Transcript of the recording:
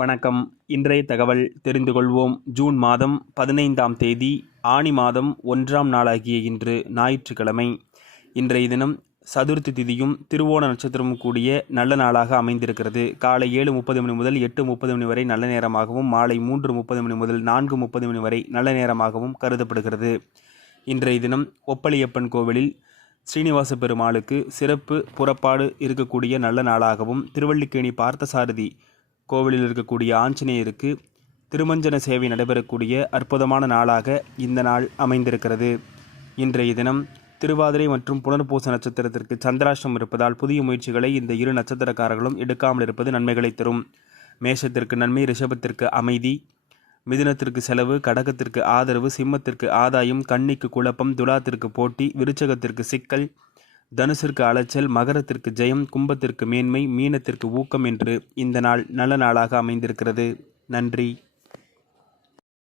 வணக்கம். இன்றைய தகவல் தெரிந்து கொள்வோம். ஜூன் மாதம் 15ஆம் தேதி ஆனி மாதம் 1ஆம் நாளாகிய இன்று ஞாயிற்றுக்கிழமை. இன்றைய தினம் சதுர்த்தி திதியும் திருவோண நட்சத்திரமும் கூடிய நல்ல நாளாக அமைந்திருக்கிறது. காலை 7:30 மணி முதல் 8:30 மணி வரை நல்ல நேரமாகவும், மாலை 3:30 மணி முதல் 4:30 மணி வரை நல்ல நேரமாகவும் கருதப்படுகிறது. இன்றைய தினம் ஒப்பளியப்பன் கோவிலில் ஸ்ரீனிவாச பெருமாளுக்கு சிறப்பு புறப்பாடு இருக்கக்கூடிய நல்ல நாளாகவும், திருவல்லிக்கேணி பார்த்தசாரதி கோவிலில் இருக்கக்கூடிய ஆஞ்சநேயருக்கு திருமஞ்சன சேவை நடைபெறக்கூடிய அற்புதமான நாளாக இந்த நாள் அமைந்திருக்கிறது. இன்றைய தினம் திருவாதிரை மற்றும் புனர்பூச நட்சத்திரத்திற்கு சந்திராஷ்டம் இருப்பதால் புதிய முயற்சிகளை இந்த இரு நட்சத்திரக்காரர்களும் எடுக்காமல் இருப்பது நன்மைகளை தரும். மேஷத்திற்கு நன்மை, ரிஷபத்திற்கு அமைதி, மிதுனத்திற்கு செலவு, கடகத்திற்கு ஆதரவு, சிம்மத்திற்கு ஆதாயம், கன்னிக்கு குழப்பம், துலாத்திற்கு போட்டி, விருச்சகத்திற்கு சிக்கல், தனுசிற்கு அலைச்சல், மகரத்திற்கு ஜெயம், கும்பத்திற்கு மேன்மை, மீனத்திற்கு ஊக்கம் என்று இந்த நாள் நல்ல நாளாக அமைந்திருக்கிறது. நன்றி.